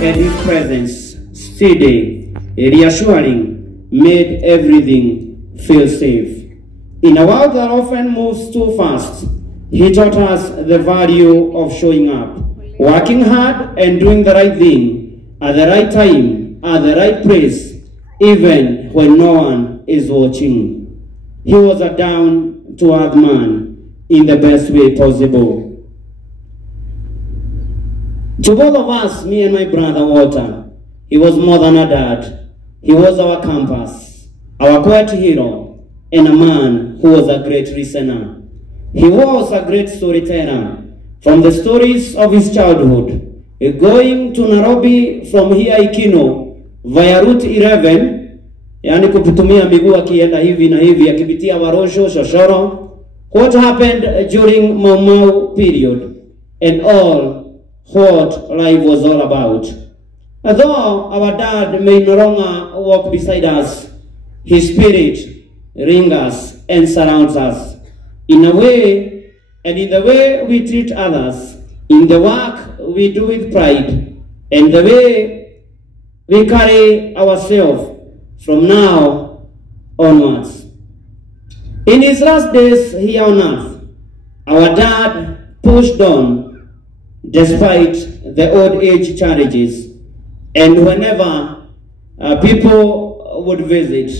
and his presence, steady, reassuring, made everything feel safe. In a world that often moves too fast, he taught us the value of showing up, working hard and doing the right thing at the right time, at the right place, even when no one is watching. He was a down-to-earth man in the best way possible. To both of us, me and my brother Walter, he was more than a dad. He was our compass, our quiet hero, and a man who was a great listener. He was a great storyteller. From the stories of his childhood, going to Nairobi from here Ikino, via Route 11, yani kupitumia miguu akienda hivi na hivi, akipitia Warosho, Shoshoro, what happened during Mau Mau period, and all what life was all about. Although our dad may no longer walk beside us, his spirit lingers and surrounds us. In a way, and in the way we treat others, in the work we do with pride, and the way we carry ourselves from now onwards. In his last days here on earth, our dad pushed on despite the old age challenges, and whenever people would visit,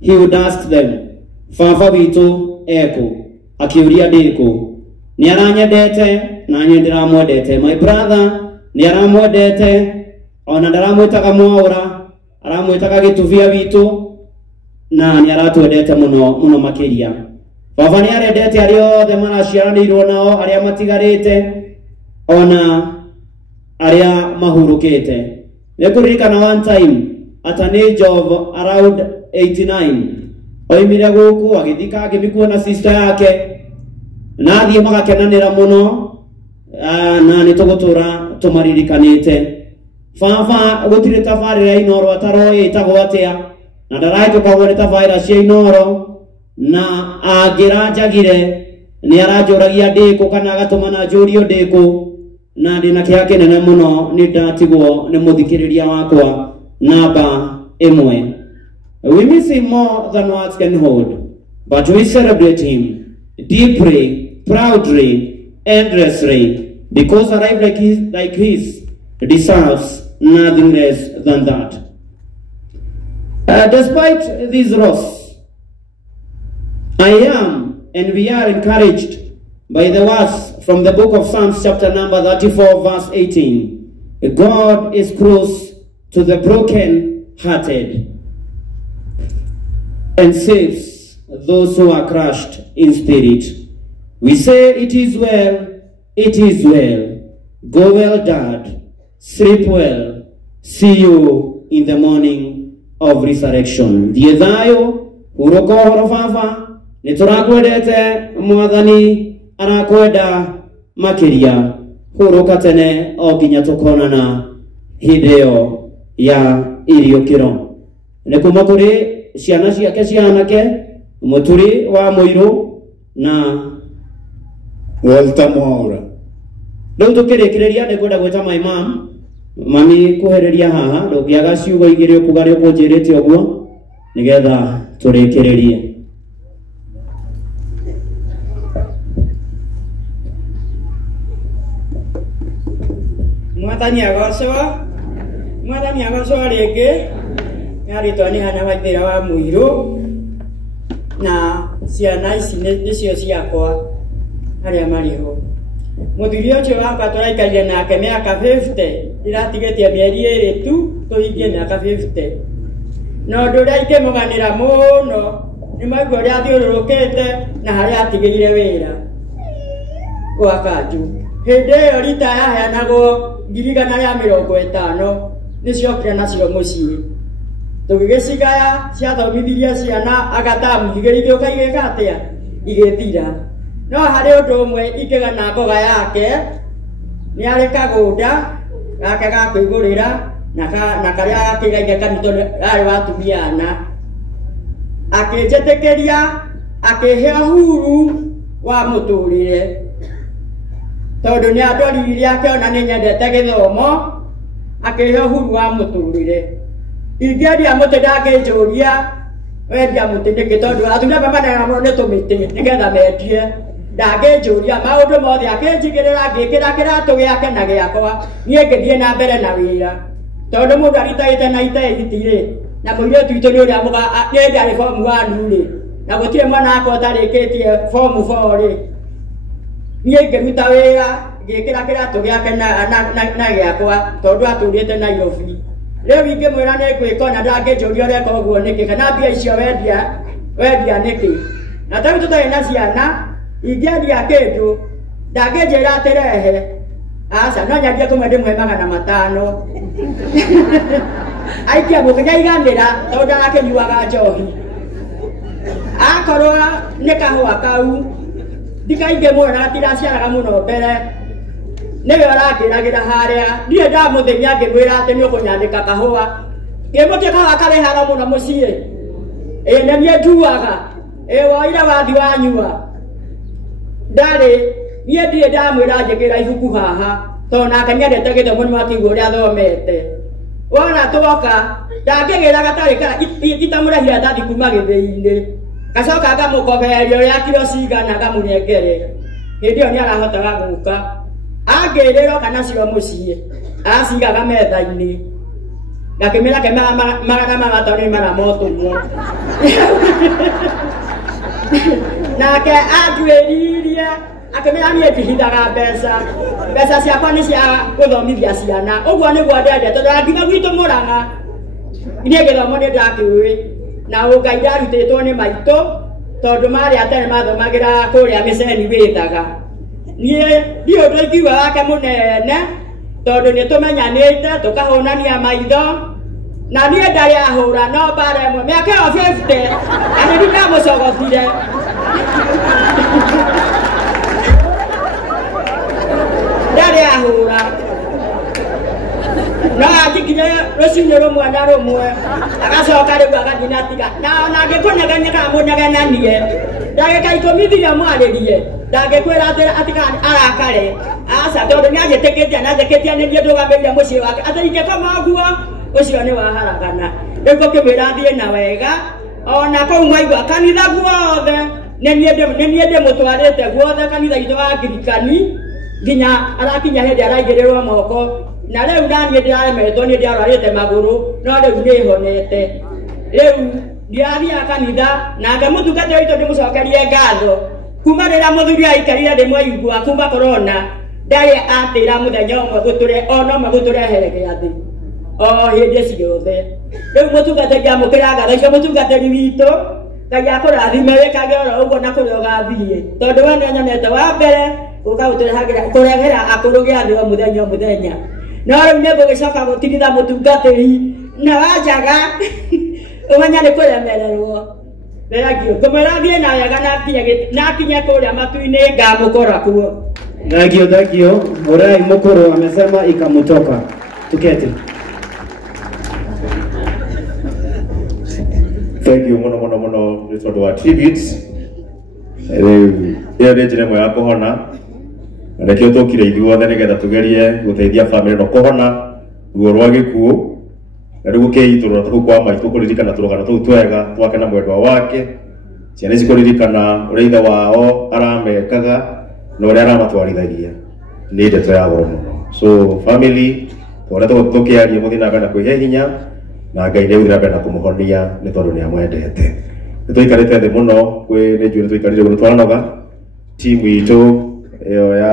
he would ask them, Fafa witu eko, akiuria deko, ni aranyedete na ndiramwendete. My brother ni aramwendete, ona ndaramwitaga mwaura, aramwitaga gituvia witu, na ni aratwendete muno makiria. Fafa ni arendete ariothe maraciaranirwo nao, aria matigarite, ona aria mahurukete. Nekuririkana one time at an age of around 89, oimire guku agithika agimikuona sister yake, na athie magakenanira muno, na nitugutura tumaririkanite. Fafa gutire tabarira inoro ataro itagwo atia, na ndaraito kagore tabarira cia inoro, na agirajagire ni arajuragia ndiko kana agatumana njurio ndiko, na ndina kiake nene muno ni ndatigwo ni muthikiriria wakwa namba imwe. We miss him more than words can hold, but we celebrate him deeply, proudly, endlessly, because a life like his deserves nothing less than that. Despite this loss, I am and we are encouraged by the words from the book of Psalms chapter number 34 verse 18. God is close to the broken-hearted and saves those who are crushed in spirit. We say, it is well, it is well. Go well, Dad. Sleep well. See you in the morning of resurrection. Diethayo, uroko horofafa, niturakwedete mwathani arakweda makiria. Huroka tene o ginya tukonana hideo ya iriokiro. Nekuma kuri ciana ciake cianake, muturi wa muiru na Walter Mwaura. Riu tukirikireria ndikwenda gwita my mom, mami kuhereria haha, ndugiaga ciugo igiri ukuga ri ukunjirite uguo nigetha turikirerie. Mwathani agocwo ringi yaritwa ni hana waithira wa muiru, na ciana ici nicio ciakwa aria mariho. Muthuri ucio wakwa turaikarire nake miaka 50, iratigetie mieri iri tu tuhingie miaka 50. Na undu uria ingimuganira muno ni maigua uria athiururukite na haria atigirire wira gwa Kanju. Hindi iyo rita yaheanagwo 150 niciokire nacio mucii, tugigicigaya ciathomithirie ciana agatamu igiri ukaigika atia igithira. No hari undu umwe ikigana mboga yake ni ari kagunda gake gakwigurira na karia akigaige kanito ari watumiana, akijetekeria akihe huru wa muturire tondu ni andoririe ake ona ni nyendete githomo akĩhe huru wa mũtũrĩre ingĩendia mũtĩ ndangĩnjũria wendia mũtĩ nĩkĩ tondũ athuri mamanaga mũno nĩ tũmĩtĩ nĩgetha mendie ndangĩnjũria maũndũ mothe akĩnjigĩrĩra ngĩkĩra kĩratũ gĩake na gĩakwa niĩ ngĩthiĩ na mbere na wĩra tondũ mũndũ aritaĩte na itaĩti-rĩ na mũirĩtu witũ nĩ ũrĩa nĩ ndarĩ bomu 1-rĩ na gũtirĩ mwana wakwa ũtarĩkĩtie bomu 4-rĩ niĩ ngĩruta wĩra ngĩkĩra kĩratũ gĩake na gĩakwa tondũ atũrĩte Nairobi rĩu ingĩmwĩra nĩ ngwĩka na ndangĩnjũria ũreka ũguo nĩkĩ kana mbia icio wendia nĩkĩ na tarĩu tũtarĩ na ciana ingĩendia kĩndũ ndangĩnjĩra atĩrehe aca no nyambie kũmwe ndĩmwe 500 aikia mũthenya iganĩra tondũ ndarakĩnyuaga njohi akorwo nĩ kahũa kau ndikaingĩ mũno na gatiraciaraga mũno mbere nĩwe arangĩragĩra harĩa ndiĩ ndamũthenya ngĩmwĩra atĩ nĩ ũkũnyandĩka kahũa ngĩmũtia kahũa karĩhaga mũno mũciĩ ĩ na niĩ njuaga woire wathi wanyua ndarĩ niĩ ndirĩ ndamwĩra njĩkĩra ibuku haha tondũ nake nĩendete gĩthomo nĩ wakĩigua ũrĩa athomete wona twoka ndangĩgĩra gatarĩ itamũrehire ndathi kuma gĩthĩ-inĩ gacoka ngamũkobereria ũrĩa kiro cigana ngamũnengere hĩndĩ ĩyo nĩ arahotaga gũka angĩrĩro kana cio mũciĩ acigaga metha-inĩ ngakĩmĩra ke magana magatwarĩ maramotũmwo nake anduĩririe akĩmĩra niĩ ndihithaga mbeca ciakwa nĩ cia gũthomithia ciana ũguo nĩguo ndende tondũ nginya gwitũ Mũrang'a niĩ gĩthomo nĩ ndakĩũĩ na Ngai ndarutĩtwo nĩ maitũ tondũ marĩa tene mathomagĩra kũrĩa Mĩceni wĩthaga niĩ ndiũ ũndũ ingiuga wake mũnene tondũ nĩ tũmenyanĩte tũkahũnania maitho na niĩ ndarĩ ahũra no mbara ĩmwe mĩaka ĩyo 50 na nĩ ndamũcogofire ndarĩ ahũra no athikire rũcinĩ rũmwe na rũmwe agacoka rĩu agathiĩ na tiga na angĩkũnegania kana mũnegenanie ndagĩka 10 thire mwarĩrie ndangĩkwĩra atĩ arakare aca tondũ nĩ anjĩtĩkĩtie na njĩkĩtie nĩ niĩ ndũgamĩrire mũciĩ wake atĩ ingĩkoma ũguo ũcio nĩ waharagana rĩu ngũkĩmwĩra thiĩ na wega ona kũu mwaigua kanitha guothe nĩ niĩ ndĩmũtwarĩte guothe kanitha itũ wa Angirikani nginya arakinya hĩndĩ araigĩrĩrwo moko na rĩu naniĩ ndĩraremetwo nĩ ndĩarwarĩte magũrũ no rĩu nĩhonete rĩu ndiathiaga kanitha nake mũtungatĩri witũ ndĩmũcokerie ngatho kuma rĩrĩa mũthuri aikarire ndĩmwaigua kuma korona ndarĩ atĩra mũthenya ũmwe gũtũrehere gĩathĩ o hĩndĩ ciothe rĩu mũtungatĩri amũkĩra ngatho icio mũtungatĩri witũ Ngai akũrathime wĩkage oro ũguo na kũrĩa ũgathiĩ tondũ we nĩnyonete wa mbere gũka kũrehera akũrũ gĩathĩ o mũthenya no rĩu nĩ ngũgĩcoka gũtigitha mũtungatĩri na wanjaga ũmenya nĩ kũremererwo thengio ngũmwĩra thiĩ na wega nakinye kũrĩa matu-inĩ ngamũkora kuo. Thengio Murai Mukuru amesema ikamutoka. Tuketi. Thank you muno nĩ tondũ wa tributes rĩu ĩyo nĩ njĩra ĩmwe ya kũhona na nĩkĩo tũkire ithuothe nĩgetha tũgerie gũteithia bamĩrĩ ĩno kũhona ruo rwa gĩkuũ na rĩu gũkĩitũrũra tũu kwa maitũ kũririkana tũrũgano tũu twega twake na mwendwa wake ciana ici kũririkana ũrĩa ithe wao aramekaga na ũrĩa aramatwarithagia nĩ ndeto ya goro mũno so family tũkĩaria mũthiĩ na mbere na kwĩhe hinya na Ngai nĩ ũthira mbere na kũmũhonia nĩ tondũ nĩ amwendete nĩ tũikarĩte thĩ mũno nĩ njũĩ nĩ tũikarĩte gũtwaranoga timu itũ ĩyo ya